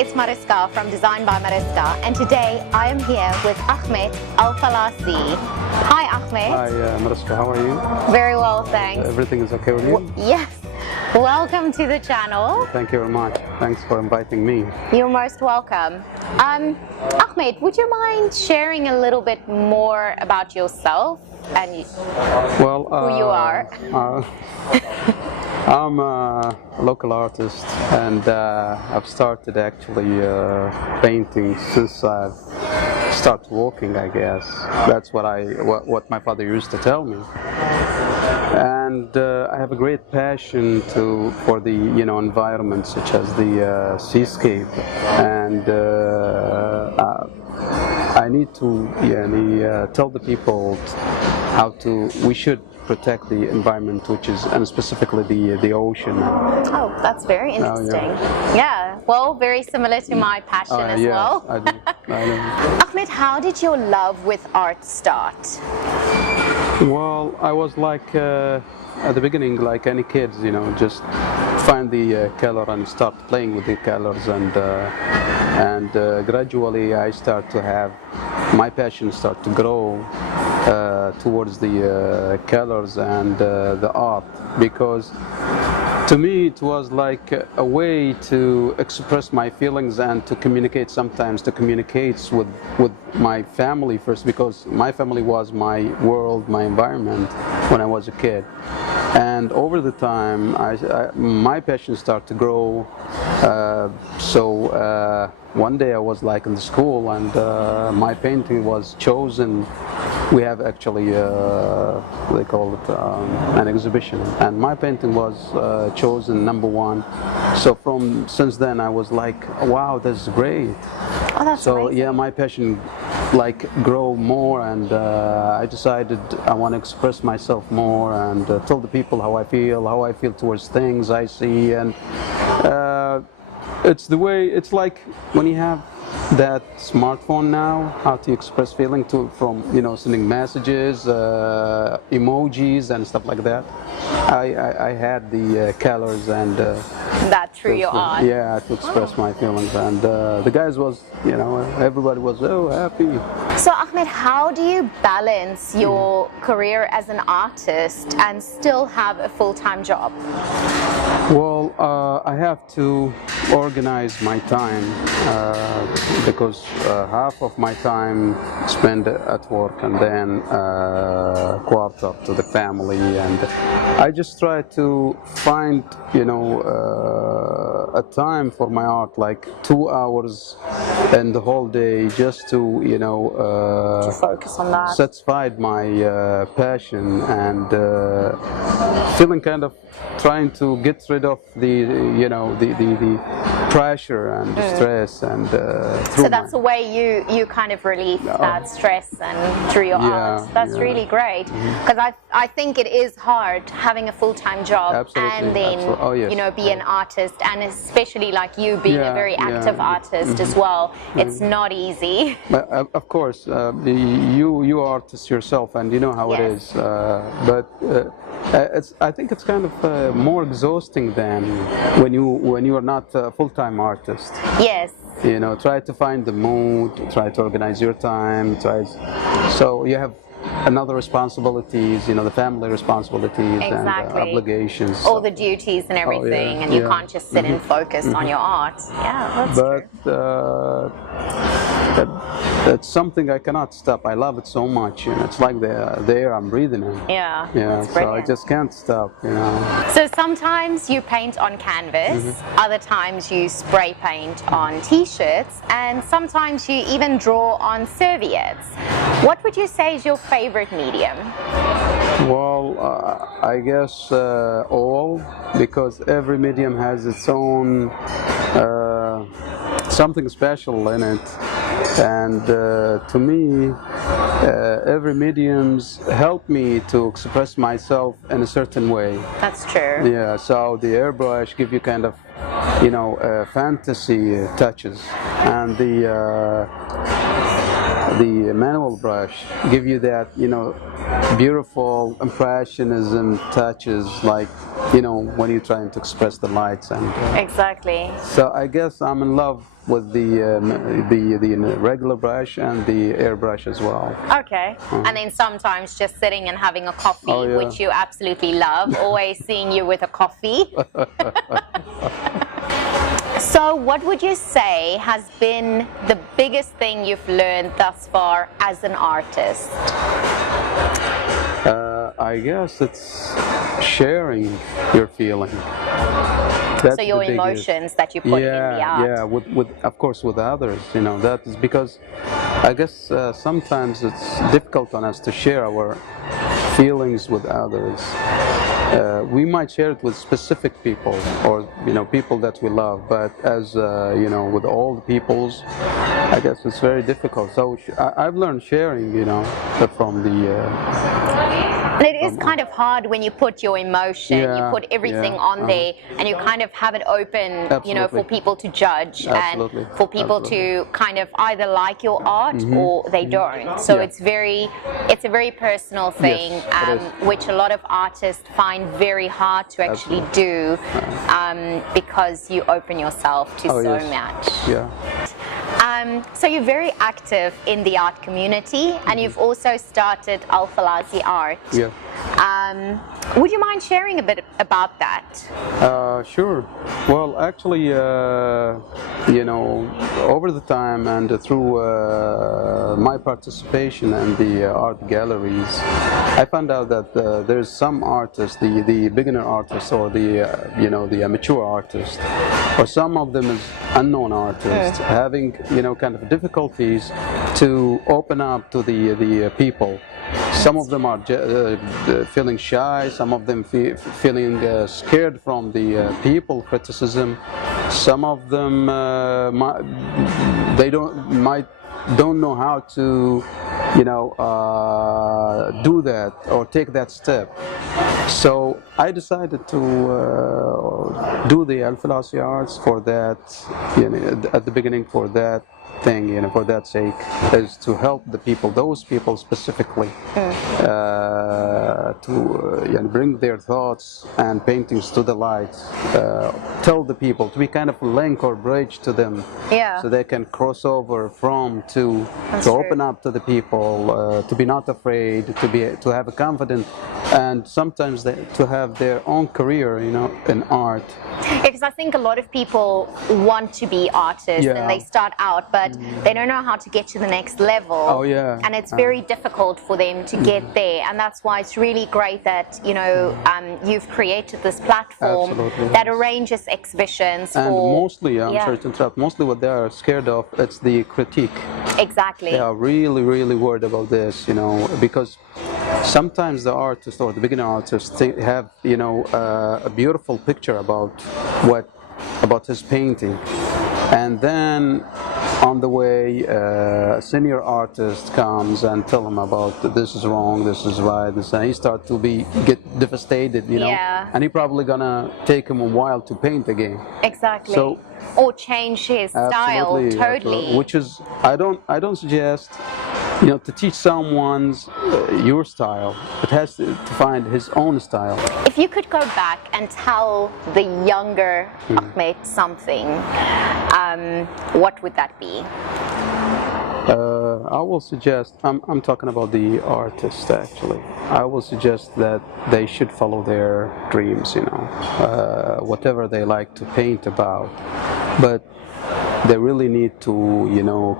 it's Mariska from Design by Mariska, and today I am here with Ahmed Alfalasi. Hi Ahmed. Hi Mariska, how are you? Very well, thanks. Everything is okay with you? Yes. Welcome to the channel. Thank you very much. Thanks for inviting me. You're most welcome. Ahmed, would you mind sharing a little bit more about yourself and who you are? I'm a local artist, and I've started actually painting since I've started walking, I guess. That's what my father used to tell me. And I have a great passion for the environment, such as the seascape, and I need to tell the people how we should protect the environment, and specifically the ocean. Oh, that's very interesting. Yeah, well, very similar to my passion as well. I do. I know. Ahmed, how did your love with art start? Well, I was like at the beginning, like any kids, just find the color and start playing with the colors, and gradually I start to have my passion start to grow towards the colors and the art, because to me it was like a way to express my feelings and to communicate, sometimes to communicate with my family first, because my family was my world, my environment when I was a kid. And over the time, my passion started to grow. So one day I was like in the school, and my painting was chosen. We have actually, they call it an exhibition, and my painting was chosen #1. So since then I was like, wow, that's great. Oh, that's so amazing. Yeah, my passion like grow more, and I decided I want to express myself more and tell the people how I feel towards things I see, and it's the way, it's like when you have that smartphone now, how to express feeling from sending messages, emojis and stuff like that. I had the colors and that through your art. Yeah, to express my feelings, and the guys was, everybody was so happy. So Ahmed, how do you balance your career as an artist and still have a full-time job? Well, I have to organize my time because half of my time spent at work, and then quarter to the family, and I just try to find a time for my art, like 2 hours in the whole day, just to to focus on that, satisfied my passion, and feeling kind of trying to get rid of the pressure and the stress, and so that's the way you kind of relieve that stress and through your art. That's really great, because I think it is hard having a full-time job. Absolutely. And then be an artist, and especially like you being a very active artist as well. It's not easy. But of course, you are artist yourself, and you know how it is. But I think it's kind of more exhausting than when you are not a full-time artist. Yes. Try to find the mood, try to organize your time, so you have another responsibilities, the family responsibilities and obligations. All the duties and everything, and you can't just sit and focus on your art. Yeah, that's true. It's something I cannot stop. I love it so much, and it's like the air I'm breathing in. Yeah, so I just can't stop. So sometimes you paint on canvas, other times you spray paint on t-shirts, and sometimes you even draw on serviettes. What would you say is your favorite medium? Well, I guess all, because every medium has its own something special in it, and to me every mediums help me to express myself in a certain way. That's true. Yeah, so the airbrush give you kind of fantasy touches, and the manual brush give you that, you know, beautiful impressionism touches, like, you know, when you're trying to express the lights. And Exactly. so I guess I'm in love with the regular brush and the airbrush as well. Okay. And then sometimes just sitting and having a coffee, Oh, yeah. which you absolutely love. Always seeing you with a coffee. So what would you say has been the biggest thing you've learned thus far as an artist? I guess it's sharing your feeling. That's So your the biggest. emotions that you put in the art. Yeah, with of course with others, you know, that is because I guess sometimes it's difficult on us to share our feelings with others. We might share it with specific people, or, you know, people that we love, but as you know, with all the peoples, I guess it's very difficult. So I've learned sharing, you know, from the And it is kind of hard when you put your emotion, you Yeah, put everything yeah, on there, and you kind of have it open, you know, for Absolutely. people to judge Absolutely. and for people to kind of either like your art or they don't. So Yeah. it's a very personal thing, Yes, it is. which a lot of artists find very hard to actually do because you open yourself to Oh, so yes. much. Yeah. So you're very active in the art community, and you've also started Alfalasi Artz. Yeah. Would you mind sharing a bit about that? Sure. Well, actually, you know, over the time and through my participation in the art galleries, I found out that there's some artists, the beginner artists, or the you know, the amateur artists, or some of them is unknown artists, having, you know, kind of difficulties to open up to the people. Some of them are feeling shy. Some of them feeling scared from the people criticism. Some of them don't know how to, you know, do that or take that step. So I decided to do the Alfalasi Artz for that, you know, at the beginning, for that thing, you know, for that sake, is to help the people, those people specifically, to you know, bring their thoughts and paintings to the light, tell the people, to be kind of a link or bridge to them, Yeah. so they can cross over from to That's to true. open up to the people, to be not afraid, to have a confidence, and sometimes to have their own career, you know, in art. Because I think a lot of people want to be artists Yeah. and they start out, but they don't know how to get to the next level. Oh, yeah. And it's very difficult for them to get there. And that's why it's really great that, you know, you've created this platform Absolutely. that arranges exhibitions And for... mostly, I'm Yeah. sorry to interrupt, mostly what they are scared of, it's the critique. Exactly. They are really, really worried about this, you know, because sometimes the artist or the beginner artist have, you know, a beautiful picture about his painting, and then on the way, a senior artist comes and tell him about this is wrong, this is right, this, and he starts to get devastated, you know, Yeah. and he probably gonna take him a while to paint again. Exactly. So- or change his style Absolutely, totally. absolutely. Which is, I don't suggest, you know, to teach someone's your style. It has to find his own style. If you could go back and tell the younger Ahmed something, what would that be? I will suggest, I'm talking about the artist actually. I will suggest that they should follow their dreams, you know, whatever they like to paint about. But they really need to, you know,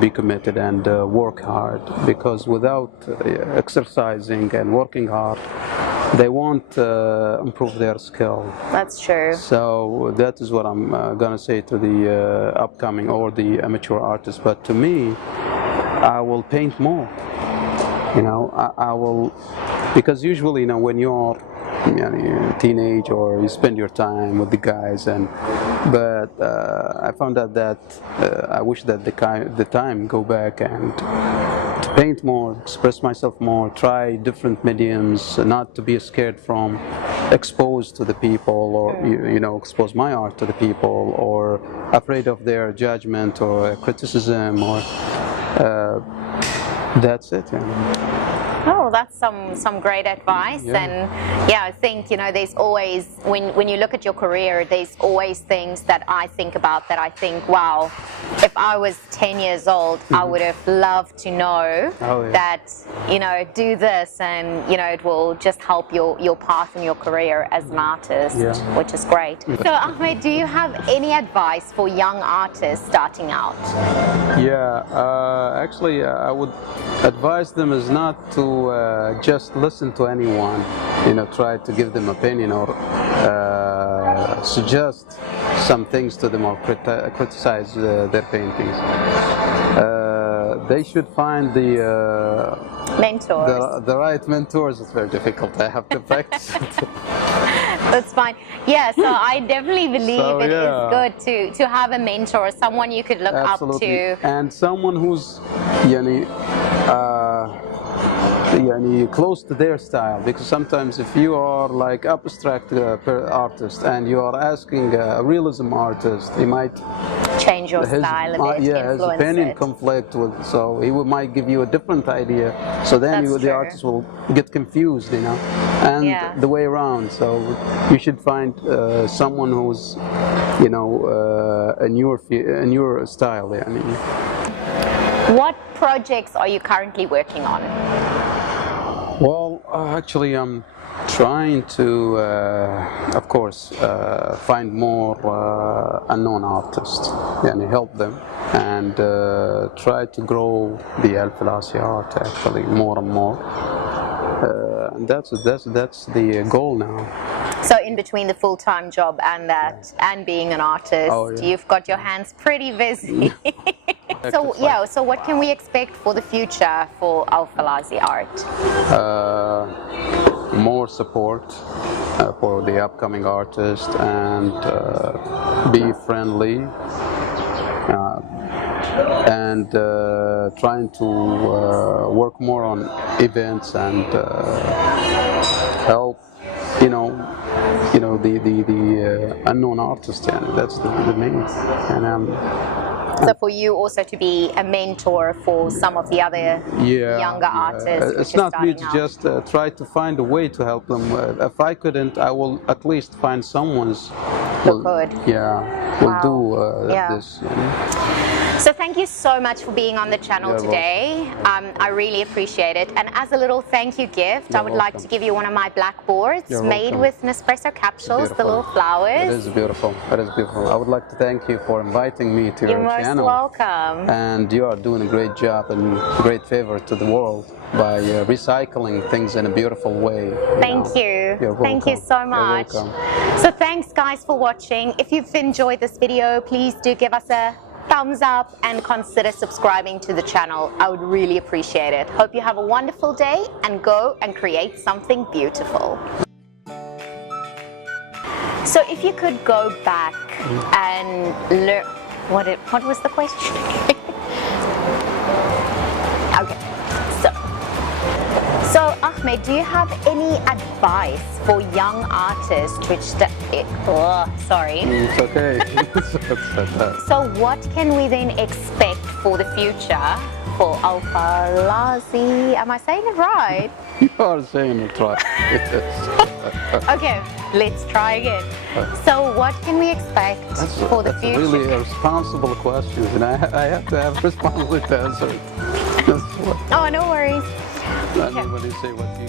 be committed and work hard, because without exercising and working hard, they won't improve their skill. That's true. So that is what I'm gonna say to the upcoming or the amateur artists. But to me, I will paint more. You know, I will, because usually, you know, when you're, you know, you're a teenage or you spend your time with the guys, but I found out that I wish that the time go back and to paint more, express myself more, try different mediums, not to be scared from exposed to the people, or you know, expose my art to the people, or afraid of their judgment or criticism, or That's it. Oh, that's some great advice. Yeah. And yeah, I think, you know, there's always, when you look at your career, there's always things that I think about that I think, wow, if I was 10 years old, I would have loved to know that, you know, do this, and, you know, it will just help your path in your career as an artist, which is great. So Ahmed, do you have any advice for young artists starting out? Yeah, actually, I would advise them is not to just listen to anyone, you know, try to give them opinion or suggest some things to them or criticize their paintings. They should find the mentors. The right mentors. It's very difficult. I have to practice it. That's fine. Yeah, so I definitely believe it is good to have a mentor, someone you could look up to. And someone who's close to their style, because sometimes if you are like abstract artist and you are asking a realism artist, he might change your style a bit, his opinion conflict with, so he might give you a different idea, so then the artist will get confused, you know, and the way around. So you should find someone who's, you know, in your style. What projects are you currently working on? Well, actually, I'm trying to, of course, find more unknown artists and help them, and try to grow the Alfalasi art actually more and more. And that's the goal now. So in between the full-time job and that, and being an artist, you've got your hands pretty busy. So what can we expect for the future for Alfalasi Art? More support for the upcoming artists, and be friendly, and trying to work more on events and help, you know, the unknown artists. And that's the main. And so for you also to be a mentor for some of the other younger artists. It's not me to just try to find a way to help them. If I couldn't, I will at least find someone's who could. Will do this. You know. So thank you so much for being on the channel today. I really appreciate it. And as a little thank you gift, I would like to give you one of my blackboards made with Nespresso capsules, the little flowers. It is beautiful. It is beautiful. I would like to thank you for inviting me to your channel. You're most welcome. And you are doing a great job and great favor to the world by recycling things in a beautiful way. Thank you. You're welcome. Thank you so much. You're welcome. So thanks guys for watching. If you've enjoyed this video, please do give us a thumbs up and consider subscribing to the channel. I would really appreciate it. Hope you have a wonderful day and go and create something beautiful. So if you could go back and learn, what was the question? Okay, so Ahmed, do you have any advice for young artists sorry. It's okay. So what can we then expect for the future for Alfalasi? Am I saying it right? You are saying it right. Okay, let's try again. So what can we expect for the future? That's really a responsible question, and I have to have responsibility to answer it. Oh, no worries. I mean, when you say what you